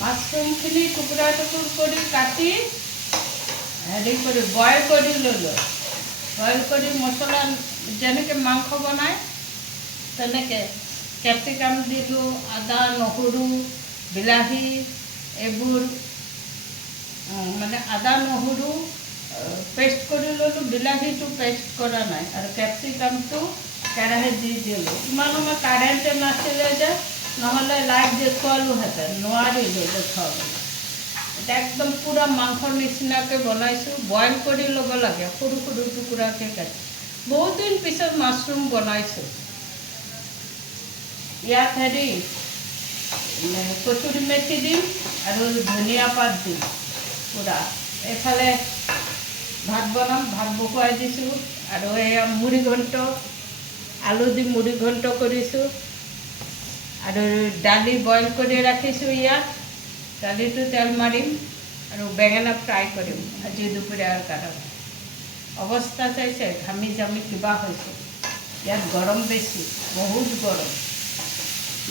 মাছৰুমখিনি টুকুৰা টুকুৰ কৰি কাটি হেৰি কৰি বইল কৰি ল'লোঁ। বইল কৰি মছলা যেনেকৈ মাংস বনায় তেনেকৈ কেপচিকাম দিলোঁ, আদা নহৰু বিলাহী এইবোৰ মানে আদা নহৰু পেষ্ট কৰি ল'লোঁ, বিলাহীটো পেষ্ট কৰা নাই আৰু কেপচিকামটো কেৰাহীত দি দিলোঁ। ইমান সময় কাৰেণ্টে নাছিলে যে, নহ'লে লাইভ দেখুৱালোহেঁতেন, নোৱাৰিলোঁ দেখুৱাবলৈ। এতিয়া একদম পূৰা মাংসৰ নিচিনাকৈ বনাইছোঁ। বইল কৰি ল'ব লাগে, সৰু সৰু টুকুৰাকৈ কাটি। বহুত দিন পিছত মাছৰুম বনাইছোঁ। ইয়াত হেৰি কচুৰি মেথি দিম আৰু ধনিয়া পাত দিম পূৰা। এইফালে ভাত বনাম, ভাত বহোৱাই দিছোঁ আৰু এয়া মুড়ি ঘণ্ট, আলু দি মুড়ি ঘণ্ট কৰিছোঁ আৰু দালি বইল কৰি ৰাখিছোঁ। ইয়াত দালিটো তেল মাৰিম আৰু বেঙেনা ফ্ৰাই কৰিম আজি দুপৰীয়াৰ কাৰণে। অৱস্থা চাইছে, ঘামি জামি কিবা হৈছে। ইয়াত গৰম বেছি, বহুত গৰম।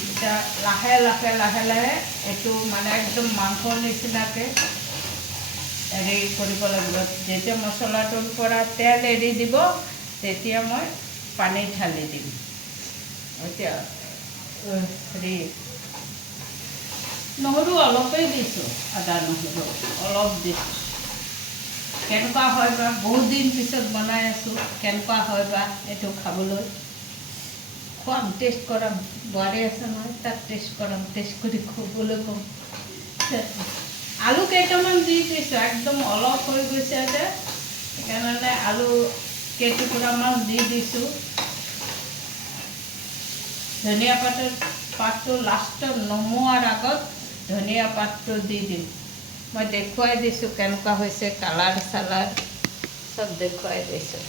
এতিয়া লাহে লাহে লাহে লাহে এইটো মানে একদম মাংসৰ নিচিনাকৈ হেৰি কৰিব লাগিব। যেতিয়া মছলাটোৰ পৰা তেল এৰি দিব তেতিয়া মই পানী ঢালি দিম। এতিয়া হেৰি নহৰু অলপেই দিছোঁ, আদা নহৰু অলপ দিছোঁ। কেনেকুৱা হয় বা, বহুত দিন পিছত বনাই আছোঁ, কেনেকুৱা হয় বা এইটো খাবলৈ। খুৱাম, টেষ্ট কৰাম। বোৱাৰী আছে নহয়, তাক টেষ্ট কৰাম, টেষ্ট কৰি খুৱাবলৈ ক'ম। আলু কেইটামান দি দিছোঁ, একদম অলপ হৈ গৈছে যে, সেইকাৰণে আলু কেইটুকুৰামান দি দিছোঁ। ধনিয়া পাতটো লাষ্টত নমোৱাৰ আগত ধনিয়া পাতটো দি দিম। মই দেখুৱাই দিছোঁ কেনেকুৱা হৈছে, কালাৰ চালাৰ চব দেখুৱাই দিছোঁ।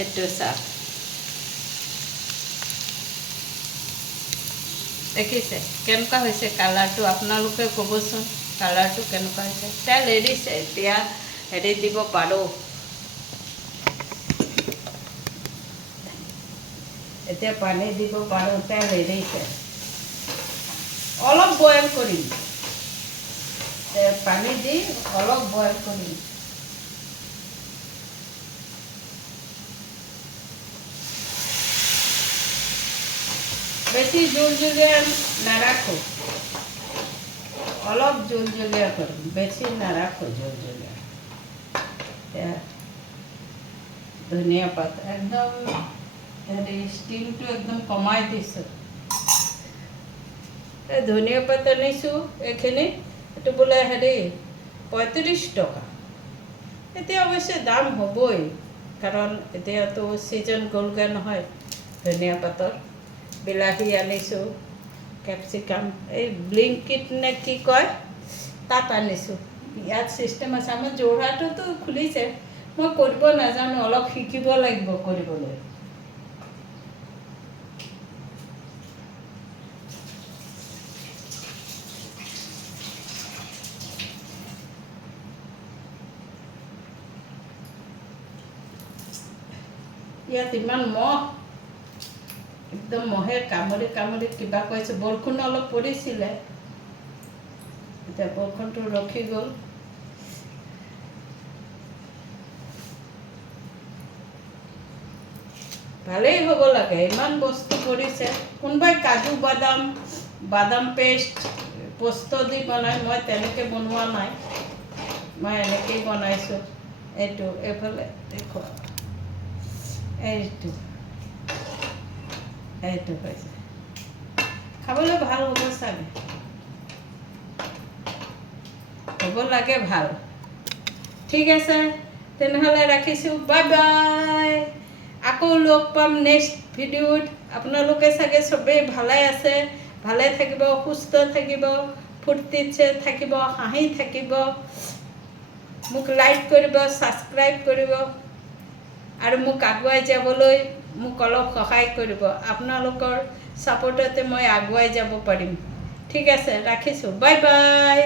এইটো চাওক, দেখিছে কেনেকুৱা হৈছে কালাৰটো? আপোনালোকে ক'বচোন কালাৰটো কেনেকুৱা হৈছে। তেল এৰিছে, এতিয়া হেৰি দিব পাৰোঁ। এতিয়া পানী দিব পাৰোঁ, তেল এৰিছে। অলপ বইল কৰিম, পানী দি অলপ বইল কৰিম। বেছি জোলজুলীয়া নাৰাখোঁ, অলপ জোলজুলীয়া কৰিম, বেছি নাৰাখোঁ জোলজুলীয়া। ধনিয়া পাত একদম হেৰি ষ্টিমটো একদম কমাই দিছোঁ। এই ধনিয়া পাত আনিছোঁ, এইখিনি এইটো বোলে হেৰি 35 টকা। এতিয়া অৱশ্যে দাম হ'বই, কাৰণ এতিয়াতো ছিজন গ'লগৈ নহয় ধনিয়া পাতৰ। বিলাহী আনিছোঁ, কেপচিকাম এই ব্লিংকিট নে কি কয় তাত আনিছোঁ। ইয়াত ছিষ্টেম আছে, আমাৰ যোৰহাটতো খুলিছে। মই কৰিব নাজানো, অলপ শিকিব লাগিব কৰিবলৈ। ইয়াত ইমান মহ, একদম মহে কামুৰি কামুৰি কিবা কৰিছে। বৰষুণ অলপ পৰিছিলে, এতিয়া বৰষুণটো ৰখি গ'ল। ভালেই হ'ব লাগে, ইমান বস্তু পৰিছে। কোনোবাই কাজু বাদাম পেষ্ট পোস্ত দি বনাই, মই তেনেকৈ বনোৱা নাই, মই এনেকেই বনাইছোঁ। এইটো এইফালে দেখুৱা, এইটো হৈছে, খাবলৈ ভাল হ'ব চাগে, হ'ব লাগে ভাল। ঠিক আছে তেনেহ'লে ৰাখিছোঁ, বাই বাই। আকৌ লগ পাম নেক্সট ভিডিঅ'ত। আপোনালোকে চাগে চবেই ভালে আছে, ভালে থাকিব, সুস্থ থাকিব, ফূৰ্তিত থাকিব, হাঁহি থাকিব। মোক লাইক কৰিব, ছাবস্ক্ৰাইব কৰিব আৰু মোক আগুৱাই যাবলৈ মোক অলপ সহায় কৰিব। আপোনালোকৰ ছাপোৰ্টতে মই আগুৱাই যাব পাৰিম। ঠিক আছে ৰাখিছোঁ, বাই বাই।